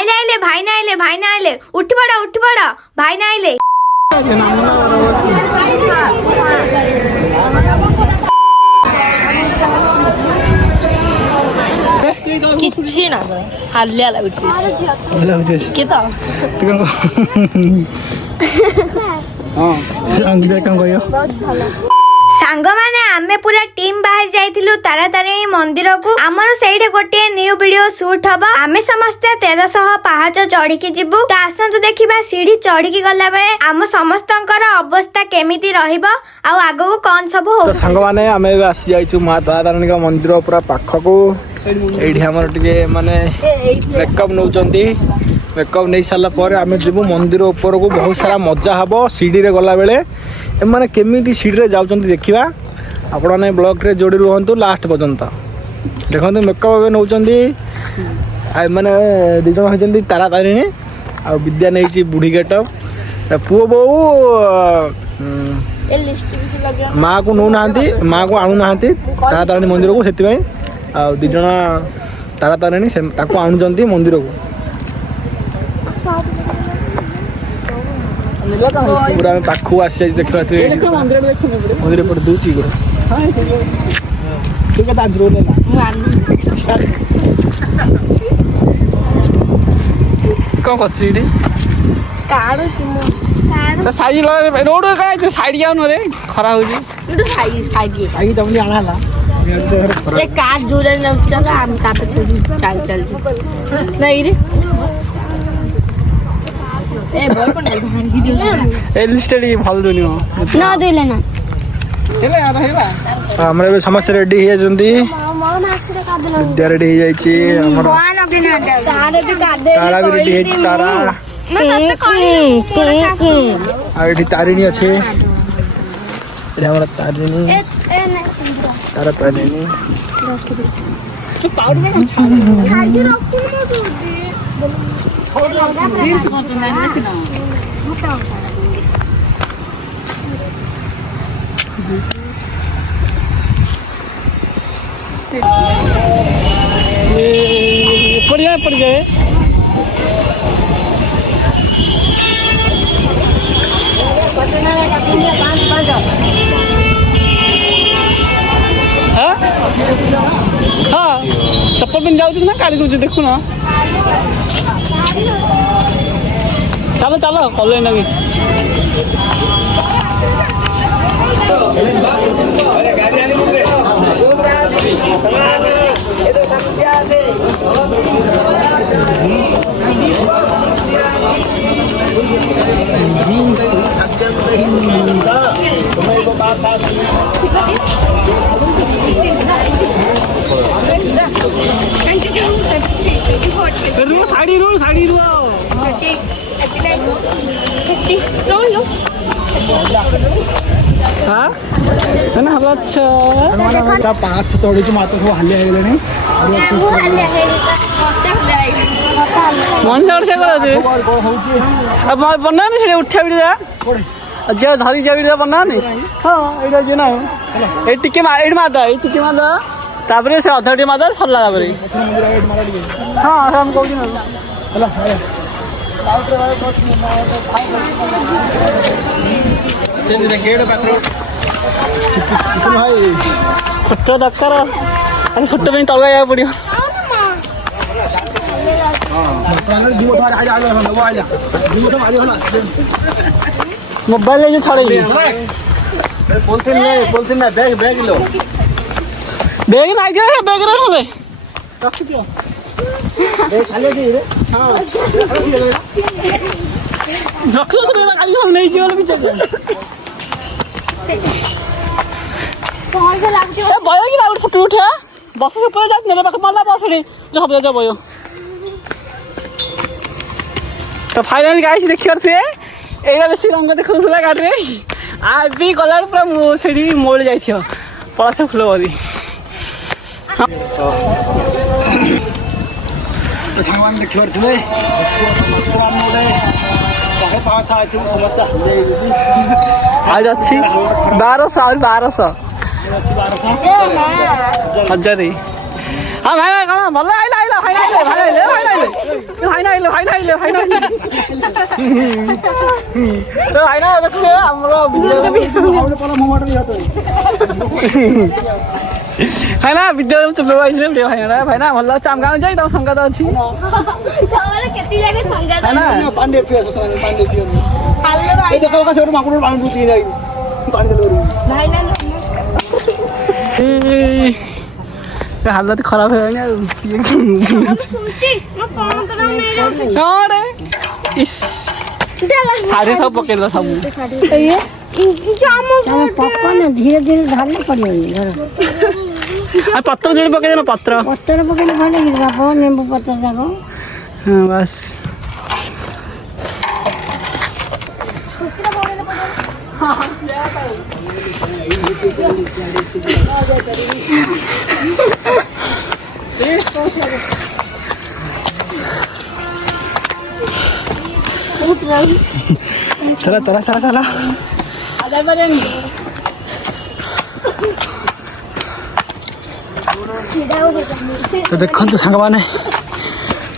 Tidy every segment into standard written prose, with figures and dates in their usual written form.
भाई ना आइले भाई ना आइले उठ पड़ा भाई ना आइले। किछि ना हालिया लाଗୁଛି के त सांग माने आमे पूरा टीम बाहर जाइथिलु तारातारिणी मंदिर को। आमर सेठे गोटे न्यू वीडियो शूट हबा। आमे समस्ते 1300 पहाच चढ़ी की जिबु। त आसंतु देखिबा सीढ़ी चढ़ी की गला बेले आम समस्तंकर अवस्था केमिति रहइबो आ आगो को कोन सब हो। तो सांग माने आमे आसी जाइछु मां तारातारिणी का मंदिर पूरा पाख को। एठी हमर टिके माने मेकअप नउचंती। मेकअप नहीं सारा पर आम जीवु मंदिर ऊपर को। बहुत सारा मजा हम सीढ़ी रे गला बेले एमाने केमिति सीढ़ी रे जाउचंती देखिबा। आपण ने ब्लॉग रे जोड़ी रुहंतु लास्ट पर्यंत देखंतु। मेकअप नउचंती माने दि जण होचंती तारातारिणी आ विद्या नैची बुढ़ी गेटअप। पुओ बो माँ को नौ नांती माँ को आणु नांती तारातारिणी मंदिर को। सेति आ दि जण तारातारिणी ताको आणुचंती मंदिर को। पूरा पाखु आसी देखा मंदिर पड़े दूची कौन कर साइड रोड का साइड जाऊन रे खरा हो कार दूर चल नहीं रे ए बोल कोन भांगी दिला ए लिस्टेडी भल दुनी ना देले ना हेले आ हेला हमरे भी समस्त रेडी हे जंदी विद्या रेडी हे जाई छी हमर तारे भी काट दे तारा भी रेडी हे तारा आ एठी तारिणी अछि ए हमर तारिणी तारा तारिणी तो पाउडर में छाड़ी रखू रील्स करते ना देखना पड़ जाए हाँ चप्पल पिन जाऊ ना काली दूसरे देखो ना। चलो चलो कॉलेज लगी साड़ी रो हाँ है ना हला अच्छा पाँच चढ़ी चु मात्र सब हालिया हो गले मन से अब बना नहीं उठा भी जा धरी जा बना नहीं। हाँ ये जे ना ए टिके मारदा तापरे से अधटी मारदा सरला तापरे। हाँ हम कहू ना हला से गेट पाखरो चिकन भाई फोटो दरकार अरे फोटो में तलगा जा पड़ियो। मोबाइल ले छाड़े पॉलिथिन ना बैग लो बैग ना आइए बैग रे होले रख दियो बैग खाली दे रे। हां रखो से खाली हम नहीं जीवन भी चल कौन से लागती है भयो की लाउड फोटो उठा बस के ऊपर जा मेरे पास माला बस रे जो सब जा भयो। तो फाइनल गाइस देखियो से एरा बेसी रंग देखौला गाड़ी रे आ भी कलर पूरा सेडी मोड़ जाई थियो पळस फुल बदी। तो सामान देखियो थे आज अच्छी 1200 हजार। हाँ भाई कौन भल आइला ଭାଇନା ଭିଡ଼ିଓ ଚୁପ ଆଇଥିଲେ ଭିଡ଼ିଓ ଭାଇନା ଭଲ ଅଛି ଆମ ଗାଁ ଯାଇ ତମ ସଂଗାତ ଅଛି ତମର କେତେ ଜାଗା ସଂଗାତ ଭାଇନା ପାଣି ପିଅ ପାଣି ପିଅ ହାଲୋ ଭାଇ ଏ ଦେଖ ସେ ଗୋଟେ ମାକୁଡ ପାଣି ପୁଛି ଯାଇ ପାଣି ଦେଲୁ ଭାଇ ନା ହାଲତ ଖରାପ ହେଇଗଲାଣି ଆଉ ସୁଟି ମୋ ଫୋନ ତ ନେଇ ଯାଉଛି ସରେ ଇସ୍ ଶାଢ଼ୀ ସବୁ ପକେଇଦେଲା ସବୁ ପକନା ଧୀରେ ଧୀରେ ଧରିଲେ ପଡ଼ିବନି ଧର ଆଉ ପତ୍ର ଯୋଡ଼ି ପକେଇଦେଲ ପତ୍ର ପତ୍ର ପକେଇଲେ ଭଲ ଲାଗିବ ବାପ ନେମ୍ବୁ ପତ୍ର ଯାକ ହଁ ବାସ୍ चला चला चला चला तो देखो सांग मैंने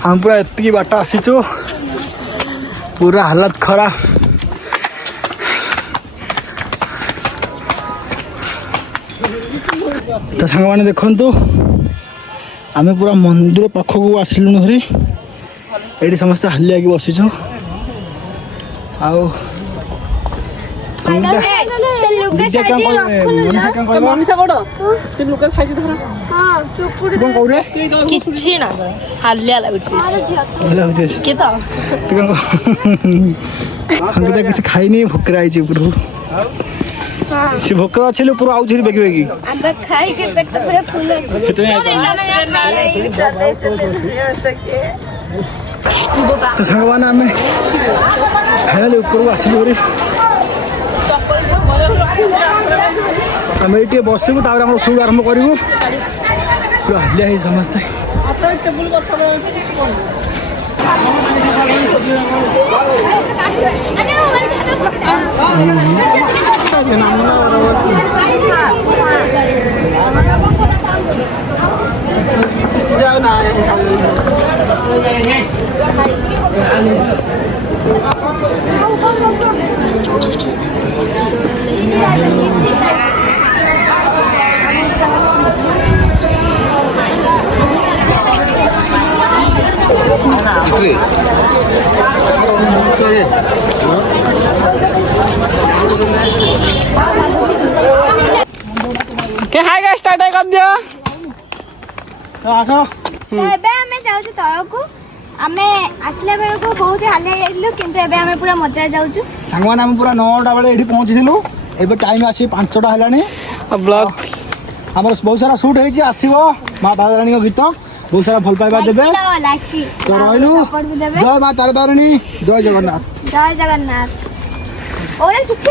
हम पूरा एति बाट आसीचु पूरा हालत खराब तो सांग मैंने देखु आम पूरा मंदिर पाखक आसलु हरी ये समस्त हालिया की बसीचु आओ କିଛି ନା ହାଲିଆ ଲାଗୁଛି କିଛି ଖାଇନି ଭୋକରେ ଆଇଛି ଉପରକୁ ସେ ଭୋକରେ ଅଛି ଉପରୁ ଆଉଛିି ବେଗି ବେଗି ଖାଇକି ପେଟ ପୁରା ଫୁଲ ଅଛି ତ ସାଙ୍ଗମାନେ ଆମେ ଖାଇଲେ ଉପରକୁ ଆସିଲୁ ପରେ ଆମେ ଏଠି ଟିକେ ବସିବୁ ତାପରେ ଆମର ସବୁ ଆରମ୍ଭ କରିବୁ ପୁରା ହଲିଆ ହେଇ ସମସ୍ତେ ଖାଇବା ଷ୍ଟାର୍ଟ କରିଦିଅ ଆସ ଏବେ ଆମେ ଯାଉଛୁ ତଳକୁ ଆମେ ଆସିଲା ବେଳକୁ ବହୁତ ହାଲିଆ ଯାଇଥିଲୁ କିନ୍ତୁ ଏବେ ଆମେ ପୁରା ମଜା ଯାଉଛୁ ସାଙ୍ଗମାନେ ଆମେ ପୁରା 9ଟା ବେଳେ ଏଠି ପହଞ୍ଚିଥିଲୁ ଏବେ ଟାଇମ୍ ଆସି 5ଟା ହେଲାଣି ବ୍ଲଗ୍ ଆମର ବହୁତ ସାରା ସୁଟ୍ ହେଇଛି ଆସିବ ମା ତାରାତାରିଣୀଙ୍କ ଗୀତ ବହୁତ ସାରା ଭଲ ପାଇବା ଦେବେ ତ ରହିଲୁ ଜୟ ମା ତାରାତାରିଣୀ ଜୟ ଜଗନ୍ନାଥ ଜୟ ଜଗନ୍ନାଥ ଓରା କିଛି